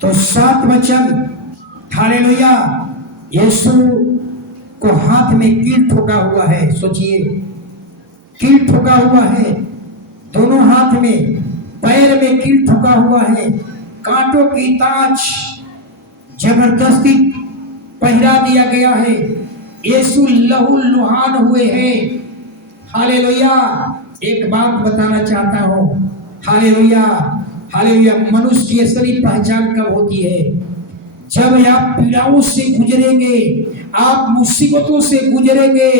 तो 7 वचन, हालेलुया। यीशु को हाथ में कील ठोका हुआ है, सोचिए, कील ठोका हुआ है दोनों हाथ में, पैर में कील ठोका हुआ है, कांटों की ताज जबरदस्ती पहरा दिया गया है। यीशु लहूलुहान हुए हैं। हालेलुया। एक बात बताना चाहता हूं, हालेलुया, हालेलुया। मनुष्य की असली पहचान कब होती है? जब आप पीड़ाओं से गुजरेंगे, आप मुसीबतों से गुजरेंगे,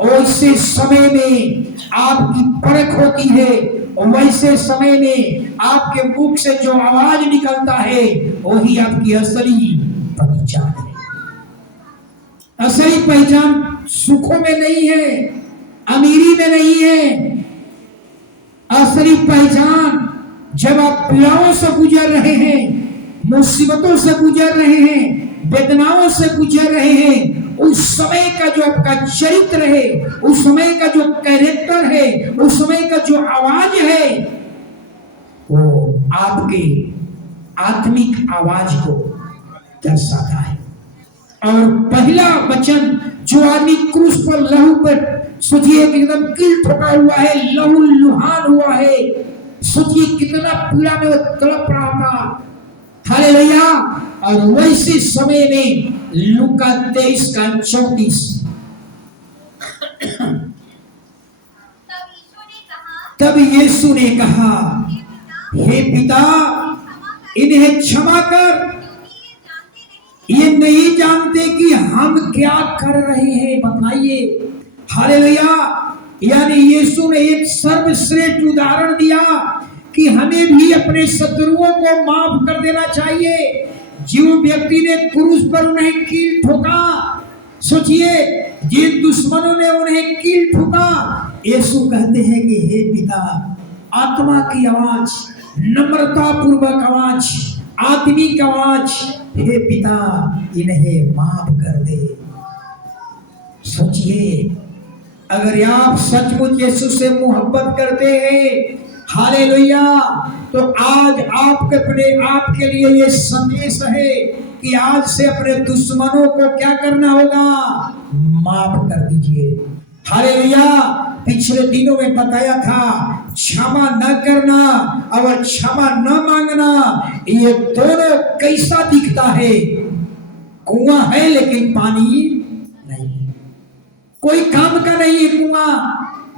और ऐसे समय में आपकी परख होती है, और वैसे समय में आपके मुख से जो आवाज निकलता है वही आपकी असली पहचान है। असली पहचान सुखों में नहीं है, अमीरी में नहीं है। असली पहचान जब आप पीड़ाओं से गुजर रहे हैं, मुसीबतों से गुजर रहे हैं, वेदनाओं से गुजर रहे हैं, उस समय का जो आपका चरित्र है, उस समय का जो कैरेक्टर है, उस समय का जो आवाज है, वो आपके आत्मिक आवाज को दर्शाता है। और पहला वचन, जो आदमी क्रूस पर लहू पर, सोचिए, एकदम कील ठोका हुआ है, लहू लुहान हुआ है, सोचिए कितना पीड़ा में वो तड़प रहा था। हालेलुया। और वैसे समय में लूका 23:34, तब यीशु ने कहा, हे पिता, इन्हें क्षमा कर, ये नहीं जानते कि हम क्या कर रहे हैं। बताइए, हालेलुया। यानी यीशु ने एक सर्वश्रेष्ठ उदाहरण दिया कि हमें भी अपने शत्रुओं को माफ कर देना चाहिए। जो व्यक्ति ने क्रूस पर उन्हें कील ठोका, सोचिए, जिन दुश्मनों ने उन्हें कील ठोका, यीशु कहते हैं कि हे पिता, आत्मा की आवाज, नम्रता पूर्वक आवाज, आत्मिक आवाज, हे पिता, इन्हें माफ कर दे। सोचिए, अगर आप सचमुच यीशु से मोहब्बत करते हैं, हालेलुया, तो आज आपके अपने आप के लिए ये संदेश है कि आज से अपने दुश्मनों को क्या करना होगा? माफ कर दीजिए। हालेलुया। पिछले दिनों में बताया था, क्षमा न करना और क्षमा न मांगना, ये दोनों कैसा दिखता है? कुआं है लेकिन पानी नहीं, कोई काम का नहीं है कुआं।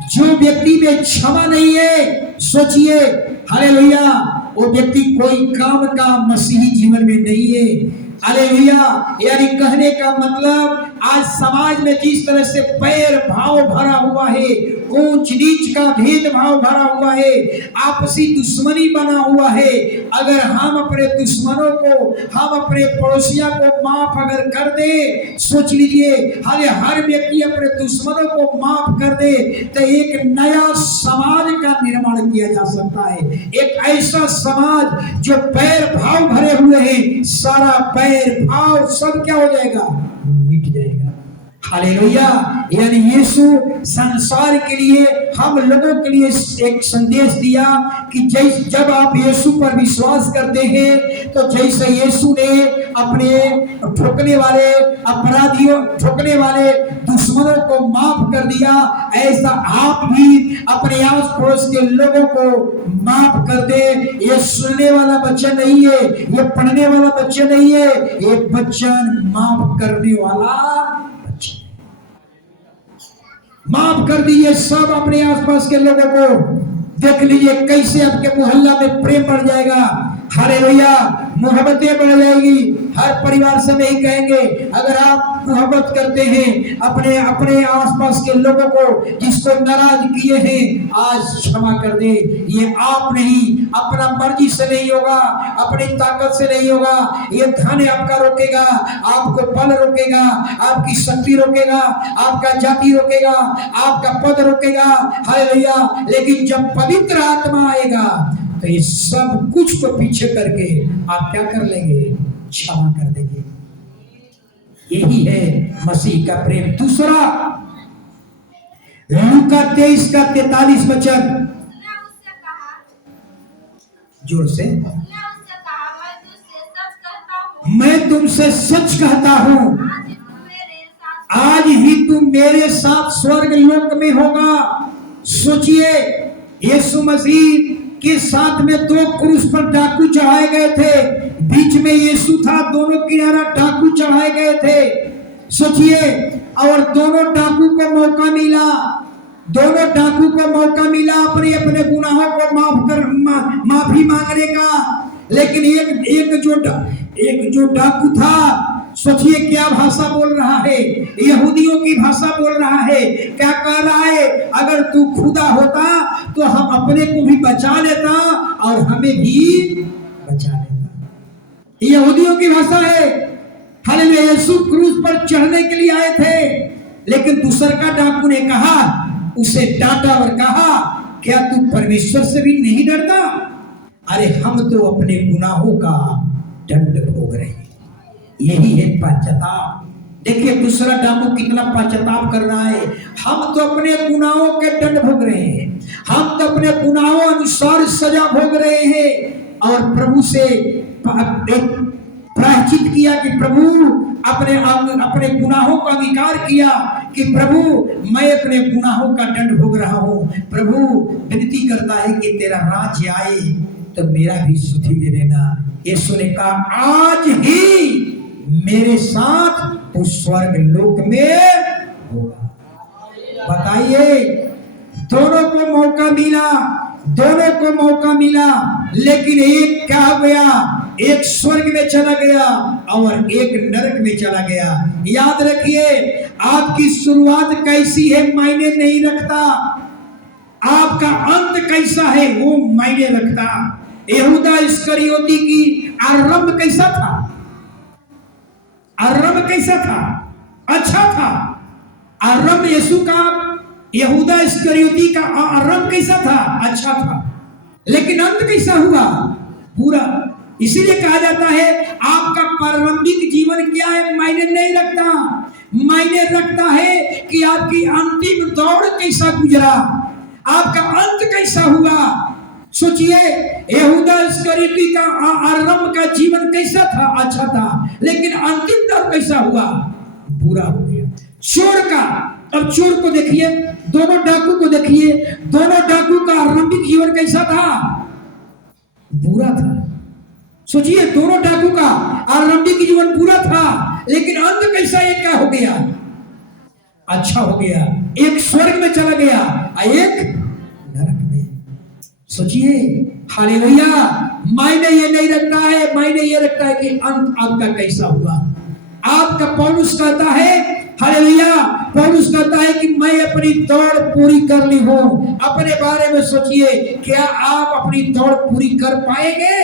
जो व्यक्ति में क्षमा नहीं है, सोचिए, हालेलुया, वो व्यक्ति कोई काम का मसीही जीवन में नहीं है। हालेलुया। यानी कहने का मतलब, आज समाज में जिस तरह से पैर भाव भरा हुआ है, ऊंच नीच का भेदभाव भरा हुआ है, आपसी दुश्मनी बना हुआ है, अगर हम अपने दुश्मनों को, हम अपने पड़ोसियों को माफ अगर कर दे, सोच लीजिए, हर व्यक्ति अपने दुश्मनों को माफ कर दे, तो एक नया समाज का निर्माण किया जा सकता है। एक ऐसा समाज जो पैर भाव भरे हुए हैं, सारा पैर भाव सब क्या हो जाएगा? मिट जाएगा। हालेलुया। यानी यीशु संसार के लिए, हम लोगों के लिए एक संदेश दिया कि जब आप यीशु पर विश्वास करते हैं, तो जैसे यीशु ने अपने ठोकने वाले अपराधियों, ठोकने वाले दुश्मनों को माफ कर दिया, ऐसा आप भी अपने आस पड़ोस के लोगों को माफ कर दे। ये सुनने वाला बच्चा नहीं है, ये पढ़ने वाला बच्चा नहीं है, ये वचन माफ करने वाला, माफ कर दीजिए सब अपने आसपास के लोगों को। देख लीजिए कैसे आपके मोहल्ला में प्रेम बढ़ जाएगा। हालेलुया। मोहब्बतें बढ़ जाएगी। हर परिवार से नहीं कहेंगे, अगर आप मोहब्बत करते हैं अपने अपने आसपास के लोगों को, जिसको नाराज किए हैं, आज क्षमा कर दे। ये आप नहीं, अपना मर्जी से नहीं होगा, अपनी ताकत से नहीं होगा, ये धन आपका रोकेगा, आपको बल रोकेगा, आपकी शक्ति रोकेगा, आपका जाति रोकेगा, आपका पद रोकेगा। हालेलुया। लेकिन जब पवित्र आत्मा आएगा, तो ये सब कुछ को पीछे करके आप क्या कर लेंगे? क्षमा कर देंगे। यही है मसीह का प्रेम। दूसरा, लूका 23:43 वचन, जोर से, मैं तुमसे सच कहता हूं, आज ही तुम मेरे साथ स्वर्ग लोक में होगा। सोचिए, यीशु मसीह के साथ में दो क्रूस पर डाकू चढ़ाए गए थे, बीच में यीशु था, दोनों किनारा डाकू चढ़ाए गए थे। सोचिए, और दोनों डाकू को मौका मिला, दोनों डाकू को मौका मिला अपने अपने गुनाहों को माफी मांगने का। लेकिन एक जो डाकू था, सोचिए क्या भाषा बोल रहा है, यहूदियों की भाषा बोल रहा है। क्या कह रहा है, अगर तू खुदा होता तो हम अपने को भी बचा लेता और हमें भी बचा लेता। यहूदियों की भाषा है। हालेलुया। यीशु क्रूस पर चढ़ने के लिए आए थे, लेकिन दूसर का डाकू ने कहा, उसे डांटा और कहा, क्या तू परमेश्वर से भी नहीं डरता? अरे हम तो अपने गुनाहों का दंड भोग रहे हैं। यही है पश्चाताप। देखिए दूसरा डाकू कितना पश्चाताप कर रहा है। हम तो अपने गुनाहों के दंड भोग रहे हैं, हम तो अपने गुनाहों अनुसार सजा भोग रहे हैं। और प्रभु से प्रायश्चित किया कि प्रभु, अपने गुनाहों का अंगीकार किया कि प्रभु मैं अपने गुनाहों का दंड भोग रहा हूँ। प्रभु विनती करता है कि तेरा राज्य आए तो मेरा भी सुधि दे देना। यीशु ने कहा, आज ही मेरे साथ तो स्वर्ग लोक में होगा। बताइए, दोनों को मौका मिला, दोनों को मौका मिला, लेकिन एक क्या हो गया, एक स्वर्ग में चला गया और एक नरक में चला गया। याद रखिए, आपकी शुरुआत कैसी है मायने नहीं रखता, आपका अंत कैसा है वो मायने रखता। यहूदा इस्करियोती की आरंभ कैसा था? आरंभ कैसा था? अच्छा था। आरंभ यीशु का, यहूदा इस्करियोती का आरंभ कैसा था? अच्छा था। लेकिन अंत कैसा हुआ? बुरा। इसीलिए कहा जाता है आपका प्रारंभिक जीवन क्या है मायने नहीं रखता, मायने रखता है कि आपकी अंतिम दौड़ कैसा गुजरा, आपका अंत कैसा हुआ। सोचिए, यहूदा इस्करियोती का आरंभ का जीवन कैसा था? अच्छा था। लेकिन अंतिम दौर कैसा हुआ? बुरा हो गया। चोर का, अब चोर को देखिए, दोनों डाकू को देखिए, दोनों डाकू का आरंभिक जीवन कैसा था? बुरा था। सोचिए, दोनों डाकू का आरंभिक जीवन बुरा था, लेकिन अंत कैसा एक का हो गया? अच्छा हो गया। एक स्वर्ग में चला गया और एक नरक में। सोचिए, हालेलुया। मायने ये नहीं रखता है, मायने ये रखता है कि अंत आपका कैसा हुआ। आपका पौलुस कहता है, हालेलुया, पौलुस कहता है कि मैं अपनी दौड़ पूरी कर ली हूं। अपने बारे में सोचिए, क्या आप अपनी दौड़ पूरी कर पाएंगे?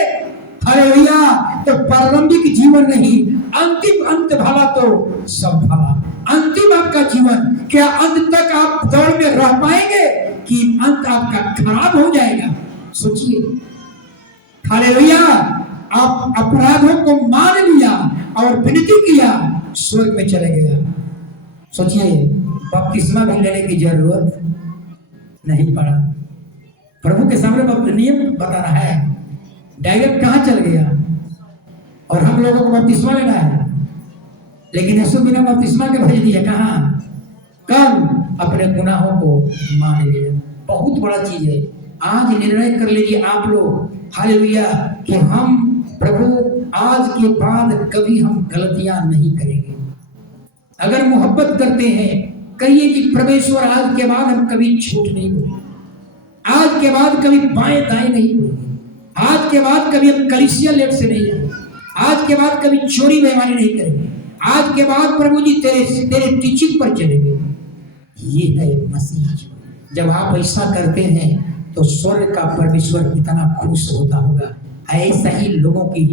हालेलुया। तो प्रारंभिक जीवन नहीं, अंतिम अंत भला तो सब भला। अंतिम आपका जीवन, क्या अंत तक आप दौड़ में रह पाएंगे कि अंत आपका खराब हो जाएगा? सोचिए, हालेलुया। आप अपराधों को मान लिया और विनती किया, स्वर्ग में चले गया। सोचिए, बपतिस्मा भी लेने की जरूरत नहीं पड़ा। प्रभु के सामने नियम बता रहा है, डायरेक्ट कहां चल गया। और हम लोगों को बपतिस्मा लेना है, लेकिन यीशु बिना बपतिस्मा के भेज दिया कहां? कब? अपने गुनाहों को मान लिया। बहुत बड़ा चीज है। आज निर्णय कर लीजिए आप लोग, हालेलुया, कि हम प्रभु आज के बाद कभी हम गलतियां नहीं करेंगे। अगर मोहब्बत करते हैं, कहिए कि परमेश्वर आज के बाद हम कभी झूठ नहीं बोलेंगे, आज के बाद कभी बाएं दाएं नहीं बोलेंगे, आज के बाद कभी हम कलीसिया लेट से नहीं जाएंगे, आज के बाद कभी चोरी बेईमानी नहीं करेंगे, आज के बाद प्रभु जी तेरे टीचिंग पर चलेंगे। ये है मसीह। जब आप ऐसा करते हैं तो स्वर्ग का परमेश्वर कितना खुश होता होगा। ऐसा ही लोगों की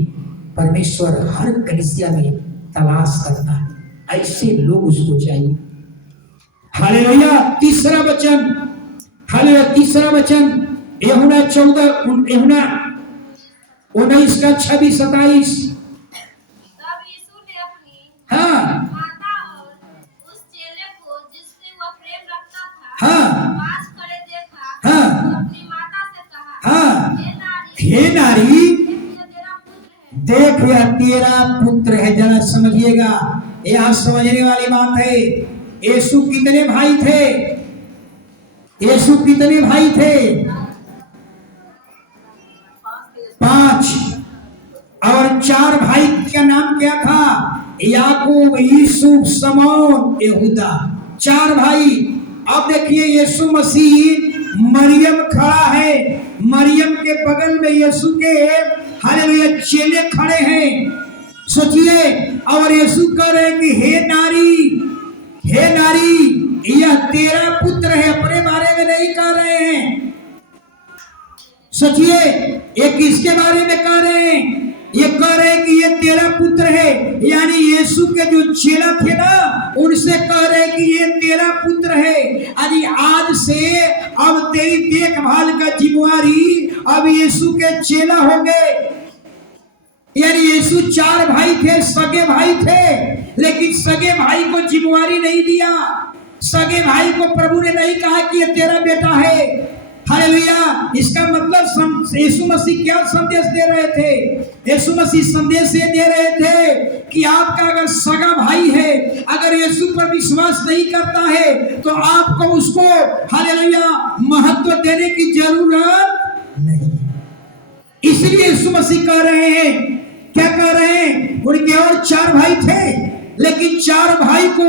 परमेश्वर हर कलीसिया में तलाश करता है, ऐसे लोग उसको चाहिए। हालेलुया। तीसरा वचन, हालेलुया, तीसरा वचन यूहन्ना 14, यूहन्ना 19 का 26-27। तब यीशु ने अपनी हाँ माता और उस चेले को जिससे वह प्रेम रखता था हाँ पास खड़े देखा। हाँ तो अपनी माता से कहा, हाँ, हे नारी, हे नारी, ये तेरा पुत्र है। देख यह तेरा पुत्र है। जरा समझिएगा, यह समझने वाली बात है। यीशु कितने भाई थे? यीशु कितने भाई थे? 5। और 4 भाई का नाम क्या था? याकूब, यूसुफ, शमौन, यहूदा। 4 भाई। अब देखिए यीशु मसीह, मरियम खड़ा है, मरियम के बगल में यीशु के हालेलुया चेले खड़े हैं। सोचिए, और यीशु कह रहे हैं कि हे नारी, हे नारी, यह तेरा पुत्र है। अपने बारे में नहीं कह रहे हैं। सोचिए, ये किसके बारे में कह रहे हैं? ये कह रहे हैं कि ये तेरा पुत्र है, यानी यीशु के जो चेला थे ना, उनसे कह रहे हैं कि ये तेरा पुत्र है। यानी आज से अब तेरी देखभाल का जिम्मेवारी अब यीशु के चेला हो गए। यानी यीशु 4 भाई थे, सगे भाई थे, लेकिन सगे भाई को जिम्मेवारी नहीं दिया। सगे भाई को प्रभु ने नहीं कहा कि ये तेरा बेटा है। हालेलुया। इसका मतलब यीशु मसीह क्या संदेश दे रहे थे? यीशु मसीह संदेश ये दे रहे थे कि आपका अगर सगा भाई है, अगर यीशु पर विश्वास नहीं करता है, तो आपको उसको हालेलुया महत्व देने की जरूरत नहीं। इसलिए यीशु मसीह कह रहे हैं, क्या कह रहे हैं? उनके और 4 भाई थे, लेकिन 4 भाई को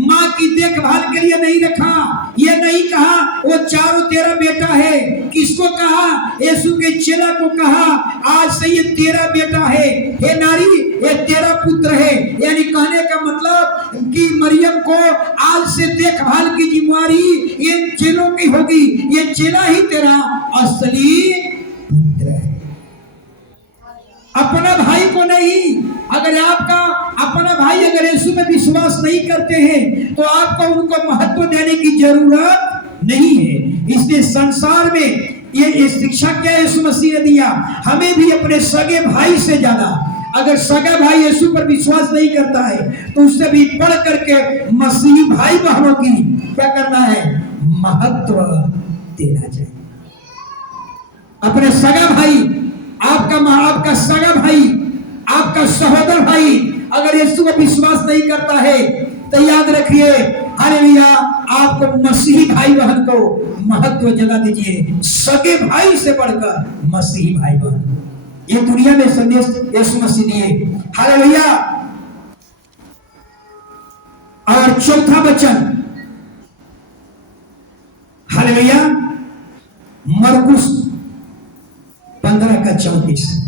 माँ की देखभाल के लिए नहीं रखा। ये नहीं कहा वो 4 तेरा बेटा है। किसको कहा? यीशु के चेला को कहा, आज से ये तेरा बेटा है। हे नारी, ये तेरा पुत्र है। यानी कहने का मतलब कि मरियम को आज से देखभाल की जिम्मेवारी इन चेलों की होगी। ये चेला ही तेरा असली पुत्र है, अपना भाई को नहीं। अगर आपका अपना भाई अगर यीशु में विश्वास नहीं करते हैं, तो आपको उनको महत्व देने की जरूरत नहीं है। इसलिए संसार में ये शिक्षा क्या यीशु मसीह ने दिया? हमें भी अपने सगे भाई से ज्यादा, अगर सगा भाई यीशु पर विश्वास नहीं करता है, तो उससे भी बढ़ करके मसीही भाई बहनों की क्या करना है? महत्व देना चाहिए। अपने सगा भाई, आपका सगा भाई, आपका सहोदर भाई अगर यीशु पर विश्वास नहीं करता है, तो याद रखिए, हालेलुया, आपको मसीही भाई बहन को महत्व जगा दीजिए। सगे भाई से बढ़कर मसीही भाई बहन, ये दुनिया में संदेश यीशु मसीह दिए। हालेलुया। और चौथा वचन, हालेलुया, मरकुस 15:34।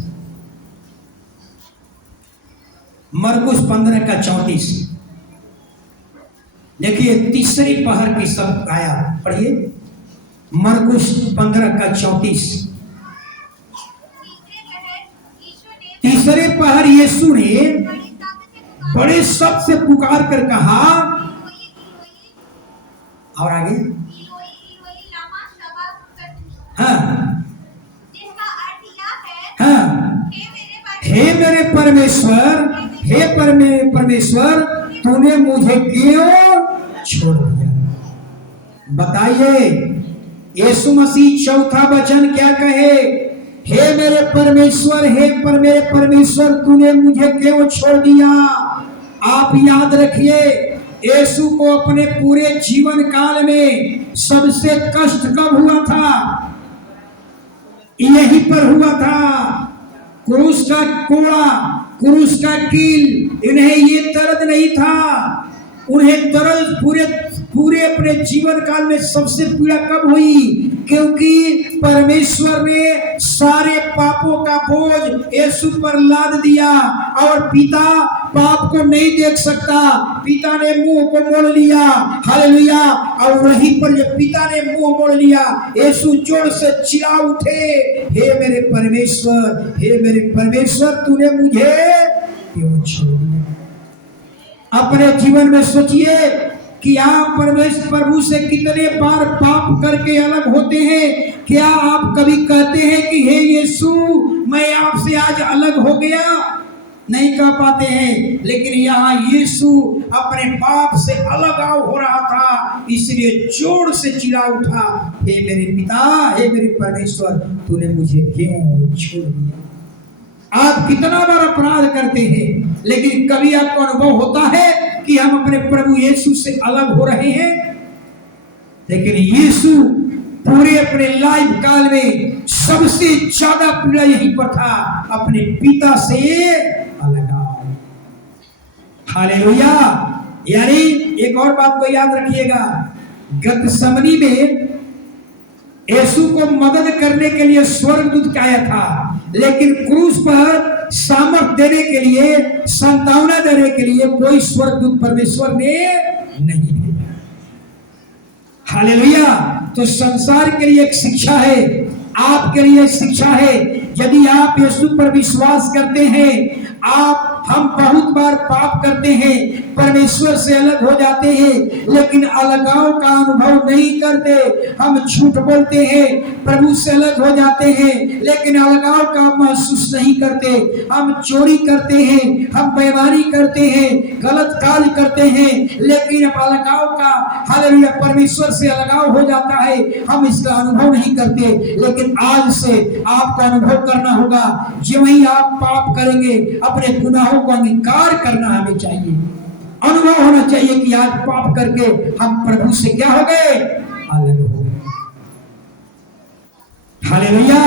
मरकुस 15:34। देखिए, तीसरी पहर की सब आया, पढ़िए। मरकुस 15:34। तीसरे पहर यीशु ने बड़े शब्द से पुकार कर कहा, और आगे, हाँ हाँ, हे मेरे परमेश्वर, हे परमेश्वर, तूने मुझे क्यों छोड़ दिया? बताइए, यीशु मसीह चौथा वचन क्या कहे? हे मेरे परमेश्वर, हे मेरे परमेश्वर, तूने मुझे क्यों छोड़ दिया? आप याद रखिए, यीशु को अपने पूरे जीवन काल में सबसे कष्ट कब हुआ था? यहीं पर हुआ था। क्रूस का कोड़ा, क्रूस का कील, इन्हें ये दर्द नहीं था। उन्हें दर्द पूरे अपने जीवन काल में सबसे पीड़ा कब हुई? क्योंकि परमेश्वर ने सारे पापों का बोझ यीशु पर लाद दिया, और पिता पाप को नहीं देख सकता, पिता ने मुंह को मोड़ लिया। हालेलुया। और वहीं पर जब पिता ने मुंह मोड़ लिया, यीशु जोर से चिल्ला उठे, हे मेरे परमेश्वर, हे मेरे परमेश्वर, तूने मुझे क्यों छोड़ दिया? अपने जीवन में सोचिए कि आप परमेश्वर प्रभु से कितने बार पाप करके अलग होते हैं। क्या आप कभी कहते हैं कि हे यीशु, मैं आपसे आज अलग हो गया? नहीं कह पाते हैं। लेकिन यहाँ यीशु अपने पाप से अलग हो रहा था, इसलिए जोर से चिल्ला उठा, हे मेरे पिता, हे मेरे परमेश्वर, तूने मुझे क्यों छोड़ दिया? आप कितना बार अपराध करते हैं, लेकिन कभी आपको अनुभव होता है कि हम अपने प्रभु यीशु से अलग हो रहे हैं? लेकिन यीशु पूरे अपने लाइफ काल में सबसे ज्यादा पीड़ा यहीं पर था, अपने पिता से अलगाव। हालेलुया। यानी एक और बात को याद रखिएगा, गतसमनी में यीशु को मदद करने के लिए स्वर्गदूत आया था, लेकिन क्रूस पर सामर्थ देने के लिए, संतावना देने के लिए कोई स्वर्गदूत परमेश्वर ने नहीं भेजा। हालेलुया। तो संसार के लिए एक शिक्षा है, आपके लिए एक शिक्षा है। यदि आप यीशु पर विश्वास करते हैं, हम बहुत बार पाप करते हैं, परमेश्वर से अलग हो जाते हैं, लेकिन अलगाव का अनुभव नहीं करते। हम झूठ बोलते हैं, प्रभु से अलग हो जाते हैं, लेकिन अलगाव का महसूस नहीं करते। हम चोरी करते हैं, हम बेईमानी करते हैं, गलत कार्य करते हैं, लेकिन अलगाव का, हालेलुया, परमेश्वर से अलगाव हो जाता है, हम इसका अनुभव नहीं करते। लेकिन आज से आपको अनुभव करना होगा। जो ही आप पाप करेंगे, अपने गुनाहों को अंगीकार करना हमें चाहिए, अनुभव होना चाहिए कि आज पाप करके हम प्रभु से क्या हो गए, अलग हो गए। हालेलुया।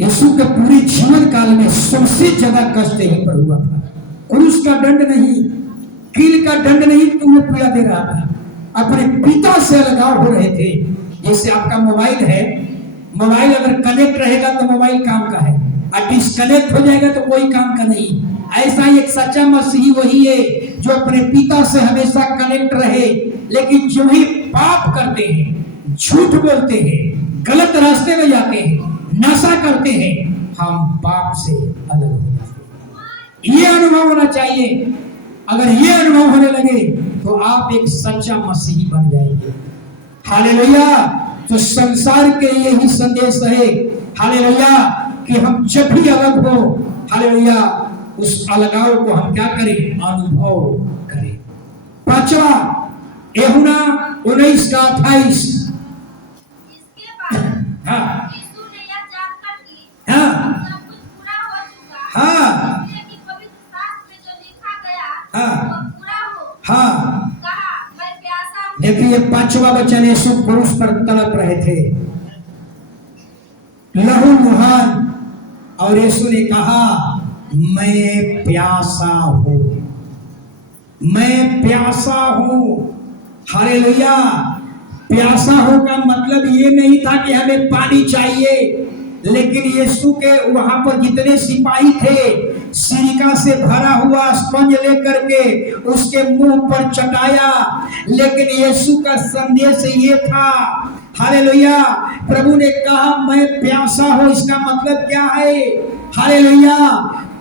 यीशु के पूरे जीवन काल में सबसे ज्यादा कष्ट यहीं पर हुआ था। क्रूस का दंड नहीं, कील का दंड नहीं तुम्हें पीड़ा दे रहा था, अपने पिता से अलगाव हो रहे थे। जैसे आपका मोबाइल है, मोबाइल अगर कनेक्ट रहेगा तो मोबाइल काम का है, और डिस्कनेक्ट हो जाएगा तो कोई काम का नहीं। ऐसा ही एक सच्चा मसीही वही है जो अपने पिता से हमेशा कनेक्ट रहे, लेकिन जो ही पाप करते हैं, झूठ बोलते हैं, गलत रास्ते में जाते हैं, नशा करते हैं, हम पाप से अलग हो जाते हैं। ये अनुभव होना चाहिए। अगर ये अनुभव होने लगे तो आप एक सच्चा मसीही बन जाएंगे। हालेलुया। तो संसार के लिए ही संदेश है, हालेलुया, कि हम जब भी अलग हो, हालेलुया, उस अलगाव को हम क्या करें, अनुभव करें। पांचवा, यूहन्ना 19:28। इसके बाद हाँ यीशु ने यह जानकर कि हाँ सब कुछ पूरा हो चुका, हाँ इसलिए कि पवित्र शास्त्र में जो लिखा गया हाँ वो पूरा हो, हाँ। कहा, मैं प्यासा हूँ। देखिए पांचवा वचन, यीशु क्रूस पर तड़प रहे थे, लहू लुहान, और यीशु ने कहा, मैं प्यासा हूं, मैं प्यासा हूं। हालेलुया। प्यासा हो का मतलब ये नहीं था कि हमें पानी चाहिए, लेकिन यीशु के वहां पर जितने सिपाही थे, सिरका से भरा हुआ स्पंज लेकर के उसके मुंह पर चटाया, लेकिन यीशु का संदेश ये था, हालेलुया, प्रभु ने कहा मैं प्यासा हूं। इसका मतलब क्या है, हालेलुया,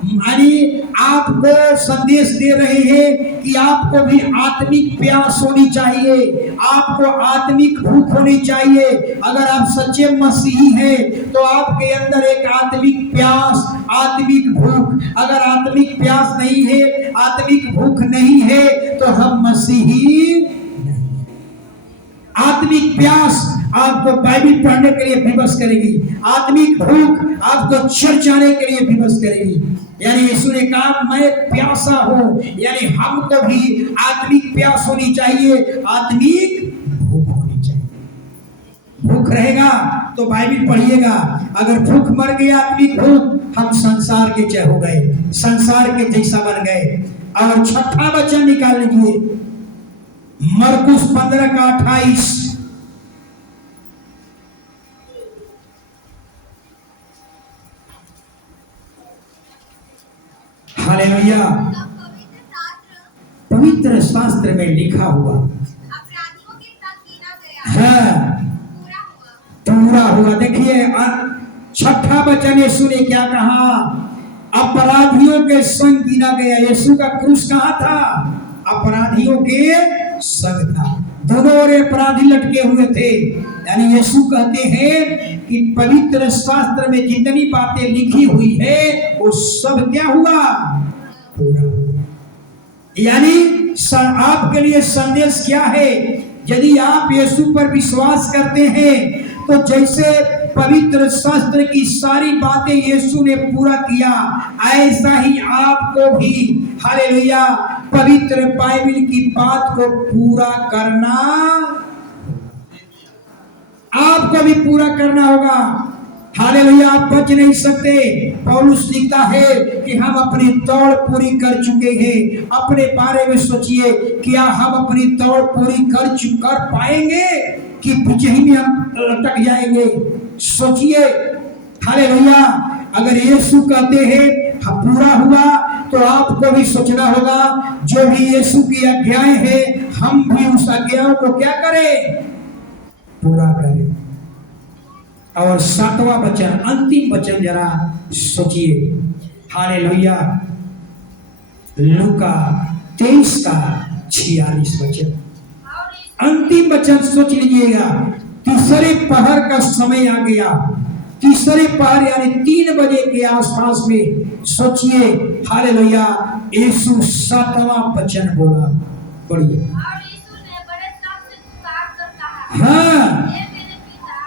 यानी आपको संदेश दे रहे हैं कि आपको भी आत्मिक प्यास होनी चाहिए, आपको आत्मिक भूख होनी चाहिए। अगर आप सच्चे मसीही हैं तो आपके अंदर एक आत्मिक प्यास, आत्मिक भूख, अगर आत्मिक प्यास नहीं है, आत्मिक भूख नहीं है, तो हम मसीही नहीं। आत्मिक प्यास आपको बाइबल पढ़ने के लिए विवश करेगी, आत्मिक भूख आपको चर्च आने के लिए विवश करेगी। यानी यीशु ने कहा मैं प्यासा हूं, यानी हमको भी आत्मिक प्यास होनी चाहिए, आत्मिक भूख होनी चाहिए। भूख रहेगा तो बाइबल पढ़िएगा, अगर भूख मर गई, आत्मिक भूख, हम संसार के जय हो गए, संसार के जैसा बन गए। और छठा वचन निकाल लीजिए, मरकुस 15:28। हालेलुया। पवित्र शास्त्र में लिखा हुआ अपराधियों के संग गिना गया है, पूरा हुआ। देखिए छठा वचन, यीशु ने क्या कहा, अपराधियों के संग गिना गया। यीशु का क्रूस कहाँ था, अपराधियों के संग था, दोनों ओर अपराधी लटके हुए थे। यानी यीशु कहते हैं कि पवित्र शास्त्र में जितनी बातें लिखी हुई है वो सब क्या हुआ, पूरा हुआ। यानी आपके लिए संदेश क्या है, यदि आप यीशु पर विश्वास करते हैं तो जैसे पवित्र शास्त्र की सारी बातें यीशु ने पूरा किया, ऐसा ही आपको भी हालेलुया पवित्र बाइबल की बात को पूरा करना, आपको भी पूरा करना होगा। हालेलुया, आप बच नहीं सकते। पौलुस लिखता है कि हम अपनी दौड़ पूरी कर चुके हैं। अपने बारे में सोचिए, क्या हम अपनी दौड़ पूरी कर पाएंगे कि बीच ही में हम लटक जाएंगे? सोचिए। हालेलुया, अगर यीशु कहते हैं पूरा हुआ, तो आपको भी सोचना होगा जो भी यीशु की आज्ञाएं है, हम भी उस आज्ञाओं को क्या करें? पूरा करें। और 7वां वचन, अंतिम वचन जरा सोचिए। हालेलुया, लूका 23 का 46 वचन, अंतिम वचन सोच लीजिएगा। तीसरे पहर का समय आ गया। तीसरे पहर यानी 3 बजे के आसपास में सोचिए। हालेलुया, यीशु 7वां वचन बोला, पढ़िए। और यीशु ने बड़े शब्द से पुकार कर कहा, हाँ, हे मेरे पिता,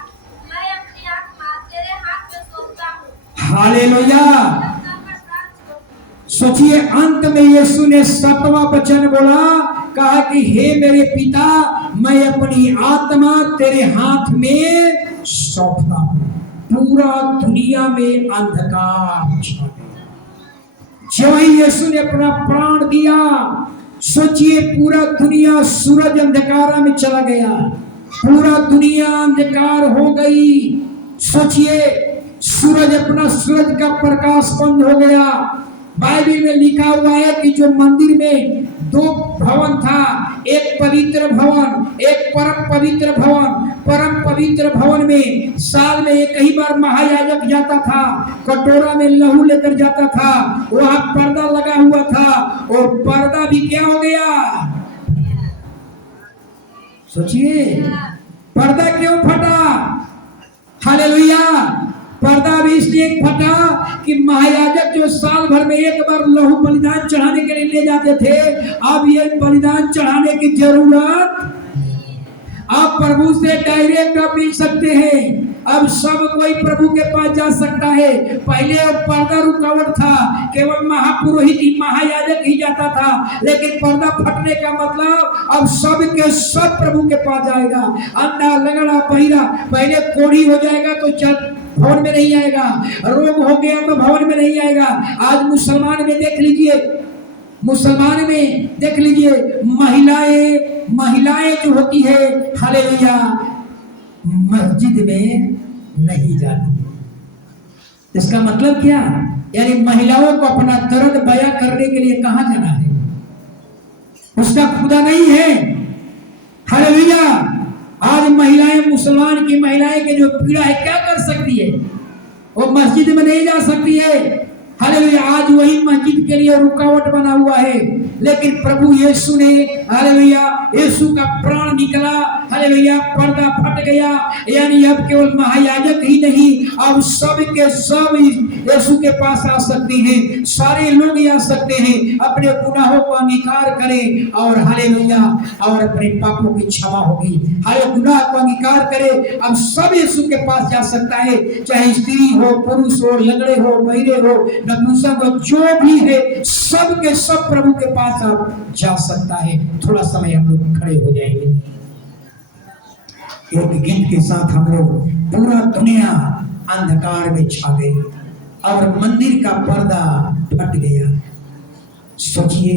मैं अपनी आत्मा तेरे हाथ में सौंपता हूँ। हालेलुया, जब तक मैं प्राण छोड़ूं। सोचिए, अंत में यीशु ने 7वां वचन बोला, कहा कि हे मेरे पिता, मैं अपनी आत्मा तेरे हाथ में सौंपता हूं। पूरा दुनिया में अंधकार छा गया जब ही यीशु ने अपना प्राण दिया। सोचिए, पूरा दुनिया सूरज अंधकार में चला गया, पूरा दुनिया अंधकार हो गई। सोचिए, सूरज का प्रकाश बंद हो गया। बाइबल में लिखा हुआ है कि जो मंदिर में 2 भवन था, एक पवित्र भवन, एक परम पवित्र भवन। परम पवित्र भवन में साल में एक ही बार महायाजक जाता था, कटोरा में लहू लेकर जाता था। वहां पर्दा लगा हुआ था और पर्दा भी क्या हो गया? सोचिए, पर्दा क्यों फटा? हालेलुया, पर्दा भी इसलिए फटा कि महायाजक जो साल भर में एक बार लहू बलिदान चढ़ाने के लिए ले जाते थे, अब ये बलिदान चढ़ाने की जरूरत, आप प्रभु से डायरेक्ट आप मिल सकते हैं। अब सब कोई प्रभु के पास जा सकता है। पहले पर्दा रुकावट था, केवल महापुरोहित ही, महायाजक ही जाता था। लेकिन पर्दा फटने का मतलब अब सब के सब प्रभु के पास जाएगा। अंधा, लंगड़ा, बहिरा, पहले कोढ़ी हो जाएगा तो भवन में नहीं आएगा, रोग हो गया तो भवन में नहीं आएगा। आज मुसलमान में देख लीजिए, मुसलमान में देख लीजिए, महिलाएं जो होती है, हालेलुया, मस्जिद में नहीं जाती। इसका मतलब क्या? यानी महिलाओं को अपना दर्द बयां करने के लिए कहां जाना है? उसका खुदा नहीं है। हालेलुया, आज महिलाएं, मुसलमान की महिलाएं के जो पीड़ा है, क्या कर सकती है? वो मस्जिद में नहीं जा सकती है। हालेलुया, आज वही मस्जिद के लिए रुकावट बना हुआ है। लेकिन प्रभु यीशु ने, हालेलुया, यीशु का प्राण निकला, हालेलुया, पर्दा फट गया। यानी अब केवल महायाजक ही नहीं, अब सब के सब यीशु के पास आ सकते हैं। सारे लोग आ सकते हैं, अपने गुनाहों को अंगीकार करें और हालेलुया, और अपने पापों की क्षमा होगी। हर गुनाह को अंगीकार करें, अब सब यीशु के पास जा सकता है। चाहे स्त्री हो, पुरुष हो, लंगड़े हो, बहिरे हो, नपुंसक हो, जो भी है, सब के सब प्रभु के पास आप जा सकता है। थोड़ा समय हम लोग खड़े हो जाएंगे। एक गीत के साथ हम लोग, पूरा दुनिया अंधकार में छा गई और मंदिर का पर्दा फट गया। सोचिए।